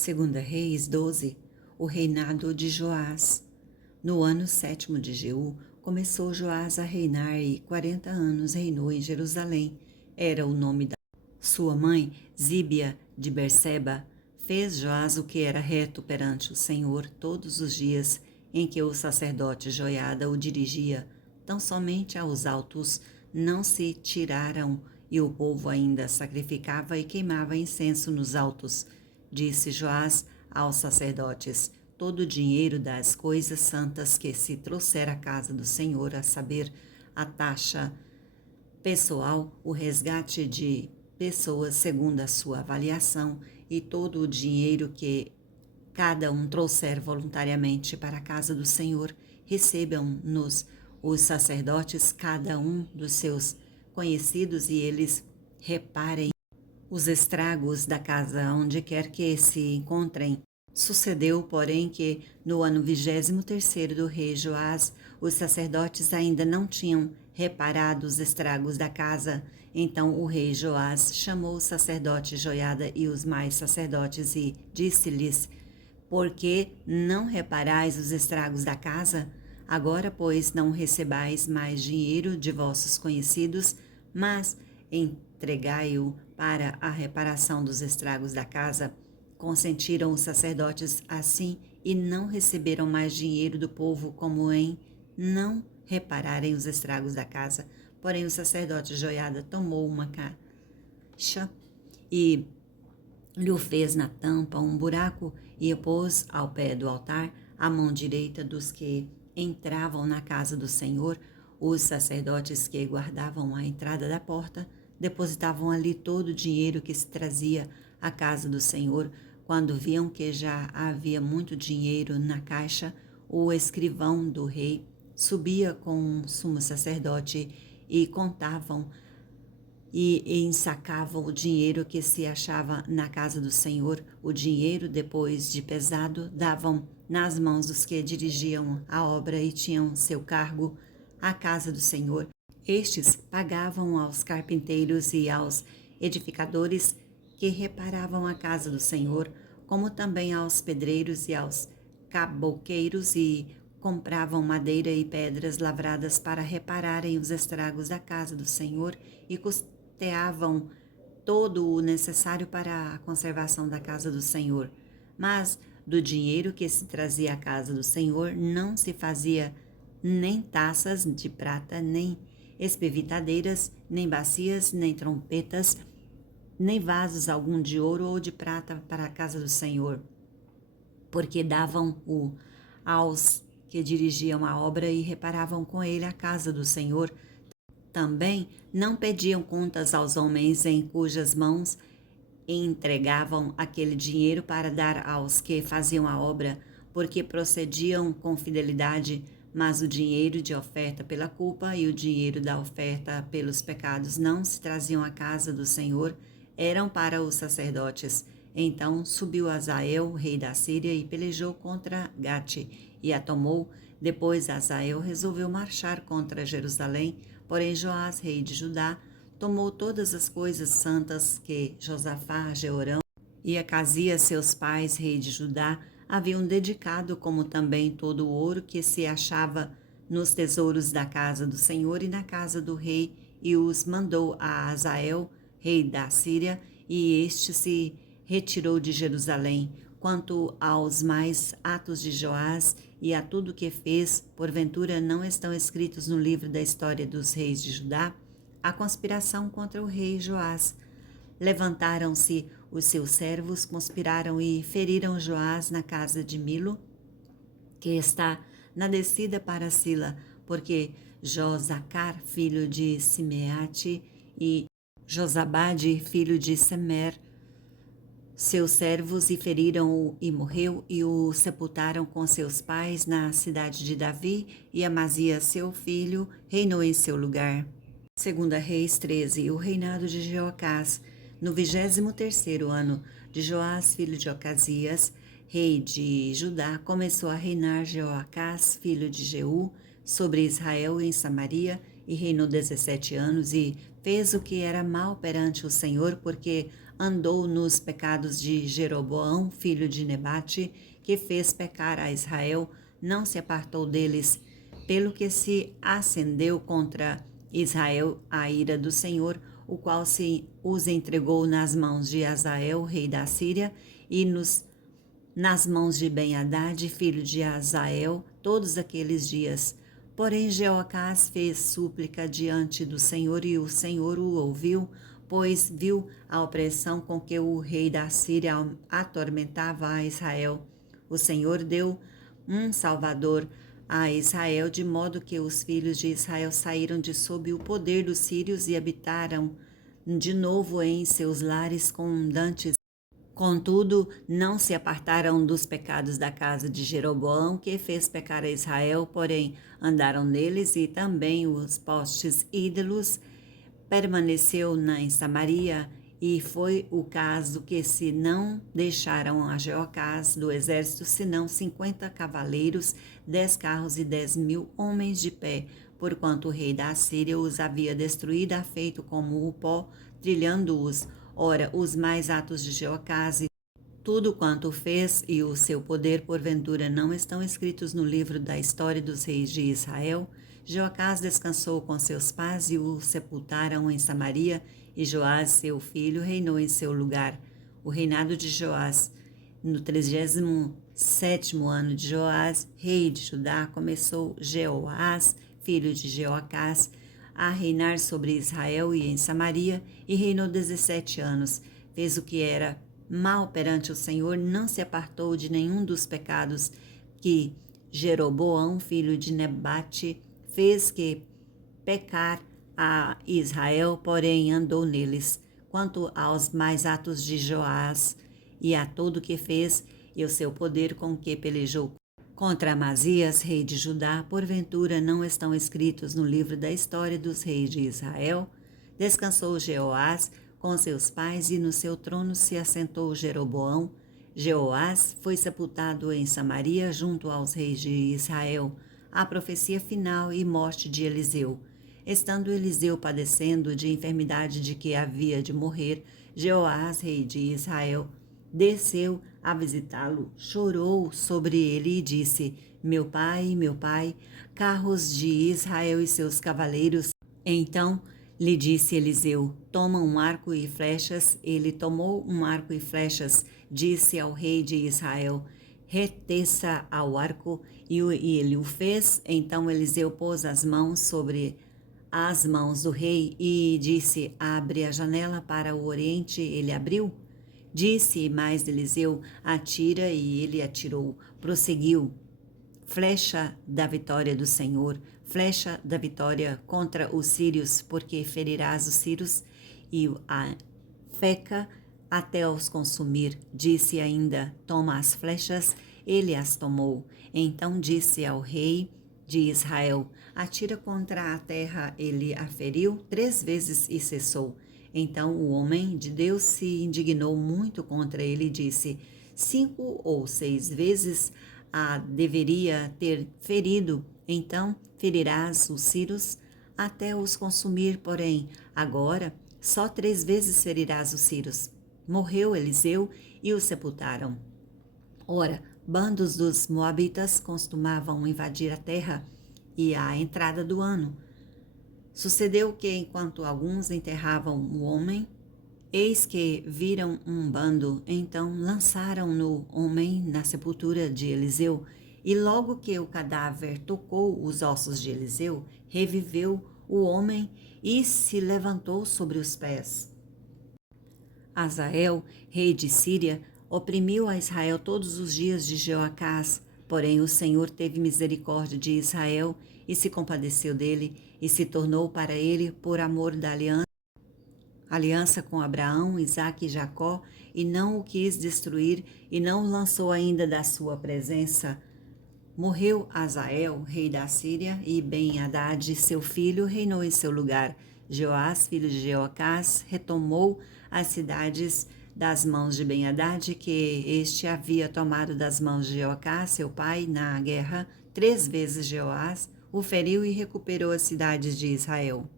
Segunda Reis 12, o reinado de Joás. No ano 7º de Jeú, começou Joás a reinar e 40 anos reinou em Jerusalém. Era o nome da sua mãe, Zíbia de Berseba. Fez Joás o que era reto perante o Senhor todos os dias em que o sacerdote Joiada o dirigia. Tão somente aos altos não se tiraram, e o povo ainda sacrificava e queimava incenso nos altos. Disse Joás aos sacerdotes: todo o dinheiro das coisas santas que se trouxer à casa do Senhor, a saber, a taxa pessoal, o resgate de pessoas segundo a sua avaliação e todo o dinheiro que cada um trouxer voluntariamente para a casa do Senhor, recebam-nos os sacerdotes, cada um dos seus conhecidos, e eles reparem os estragos da casa onde quer que se encontrem. Sucedeu, porém, que no ano 23º do rei Joás, os sacerdotes ainda não tinham reparado os estragos da casa. Então o rei Joás chamou o sacerdote Joiada e os mais sacerdotes e disse-lhes: por que não reparais os estragos da casa? Agora, pois, não recebais mais dinheiro de vossos conhecidos, mas entregai-o para a reparação dos estragos da casa. Consentiram os sacerdotes assim e não receberam mais dinheiro do povo, como em não repararem os estragos da casa. Porém, o sacerdote Joiada tomou uma caixa e lhe fez na tampa um buraco e pôs ao pé do altar a mão direita dos que entravam na casa do Senhor. Os sacerdotes que guardavam a entrada da porta depositavam ali todo o dinheiro que se trazia à casa do Senhor. Quando viam que já havia muito dinheiro na caixa, o escrivão do rei subia com o sumo sacerdote e contavam e ensacavam o dinheiro que se achava na casa do Senhor. O dinheiro, depois de pesado, davam nas mãos dos que dirigiam a obra e tinham seu cargo a casa do Senhor. Estes pagavam aos carpinteiros e aos edificadores que reparavam a casa do Senhor, como também aos pedreiros e aos caboqueiros, e compravam madeira e pedras lavradas para repararem os estragos da casa do Senhor e custeavam todo o necessário para a conservação da casa do Senhor. Mas do dinheiro que se trazia à casa do Senhor não se fazia nem taças de prata, nem espevitadeiras, nem bacias, nem trompetas, nem vasos algum de ouro ou de prata para a casa do Senhor, porque davam-o aos que dirigiam a obra e reparavam com ele a casa do Senhor. Também não pediam contas aos homens em cujas mãos entregavam aquele dinheiro para dar aos que faziam a obra, porque procediam com fidelidade, mas o dinheiro de oferta pela culpa e o dinheiro da oferta pelos pecados não se traziam à casa do Senhor, eram para os sacerdotes. Então subiu Azael, rei da Síria, e pelejou contra Gate, e a tomou. Depois Azael resolveu marchar contra Jerusalém, porém Joás, rei de Judá, tomou todas as coisas santas que Josafá, Jeorão e Acasias, seus pais, rei de Judá, haviam dedicado, como também todo o ouro que se achava nos tesouros da casa do Senhor e na casa do rei, e os mandou a Azael, rei da Síria, e este se retirou de Jerusalém. Quanto aos mais atos de Joás e a tudo que fez, porventura não estão escritos no livro da história dos reis de Judá? A conspiração contra o rei Joás. Levantaram-se os seus servos, conspiraram e feriram Joás na casa de Milo, que está na descida para Sila, porque Josacar, filho de Simeate, e Josabade, filho de Semer, seus servos, e feriram-o e morreu, e o sepultaram com seus pais na cidade de Davi, e Amazias, seu filho, reinou em seu lugar. Segunda Reis 13, o reinado de Jeoacás. No 23º ano de Joás, filho de Ocasias, rei de Judá, começou a reinar Jeoacás, filho de Jeú, sobre Israel em Samaria, e reinou 17 anos, e fez o que era mal perante o Senhor, porque andou nos pecados de Jeroboão, filho de Nebate, que fez pecar a Israel, não se apartou deles, pelo que se acendeu contra Israel a ira do Senhor, o qual os entregou nas mãos de Hazael, rei da Síria, e nas mãos de Ben-Hadad, filho de Hazael, todos aqueles dias. Porém, Jeoacás fez súplica diante do Senhor, e o Senhor o ouviu, pois viu a opressão com que o rei da Síria atormentava a Israel. O Senhor deu um salvador a Israel, de modo que os filhos de Israel saíram de sob o poder dos sírios e habitaram de novo em seus lares com dantes. Contudo, não se apartaram dos pecados da casa de Jeroboão, que fez pecar a Israel, porém andaram neles, e também os postes ídolos permaneceu em Samaria, e foi o caso que se não deixaram a Jeoacás do exército, senão 50 cavaleiros, 10 carros e 10.000 homens de pé, porquanto o rei da Síria os havia destruído, afeito como o pó, trilhando-os. Ora, os mais atos de Jeoacás, tudo quanto fez e o seu poder, porventura, não estão escritos no livro da história dos reis de Israel? Jeoacás descansou com seus pais e o sepultaram em Samaria, e Joás, seu filho, reinou em seu lugar. O reinado de Joás, no 37º ano de Joás, rei de Judá, começou Jeoás, filho de Jeoacás, a reinar sobre Israel e em Samaria, e reinou 17 anos. Fez o que era mal perante o Senhor, não se apartou de nenhum dos pecados que Jeroboão, filho de Nebate, fez que pecar a Israel, porém andou neles. Quanto aos mais atos de Joás e a tudo o que fez, e o seu poder com que pelejou contra Amazias, rei de Judá, porventura não estão escritos no livro da história dos reis de Israel? Descansou Jeoás com seus pais, e no seu trono se assentou Jeroboão. Jeoás foi sepultado em Samaria junto aos reis de Israel. A profecia final e morte de Eliseu. Estando Eliseu padecendo de enfermidade de que havia de morrer, Jeoás, rei de Israel, desceu a visitá-lo, chorou sobre ele e disse: meu pai, carros de Israel e seus cavaleiros. Então lhe disse Eliseu: toma um arco e flechas. Ele tomou um arco e flechas, disse ao rei de Israel: reteça ao arco, e ele o fez. Então Eliseu pôs as mãos sobre as mãos do rei e disse: abre a janela para o oriente. Ele abriu. Disse mais Eliseu: atira, e ele atirou. Prosseguiu: flecha da vitória do Senhor, flecha da vitória contra os sírios, porque ferirás os sírios e a feca até os consumir. Disse ainda: toma as flechas. Ele as tomou. Então disse ao rei de Israel: atira contra a terra. Ele a feriu 3 vezes e cessou. Então o homem de Deus se indignou muito contra ele e disse: 5 ou 6 vezes a deveria ter ferido. Então ferirás os sírios até os consumir, porém agora só 3 vezes ferirás os sírios. Morreu Eliseu e o sepultaram. Ora, bandos dos moabitas costumavam invadir a terra e à entrada do ano. Sucedeu que, enquanto alguns enterravam o homem, eis que viram um bando, então lançaram no homem na sepultura de Eliseu, e logo que o cadáver tocou os ossos de Eliseu, reviveu o homem e se levantou sobre os pés. Hazael, rei de Síria, oprimiu a Israel todos os dias de Jeoacás, porém o Senhor teve misericórdia de Israel e se compadeceu dele, e se tornou para ele por amor da aliança com Abraão, Isaque e Jacó, e não o quis destruir, e não o lançou ainda da sua presença. Morreu Hazael, rei da Síria, e Ben-Hadad, seu filho, reinou em seu lugar. Joás, filho de Jeoacás, retomou as cidades das mãos de Ben-Hadad, que este havia tomado das mãos de Jeoacás, seu pai, na guerra. 3 vezes Joás o feriu e recuperou as cidades de Israel.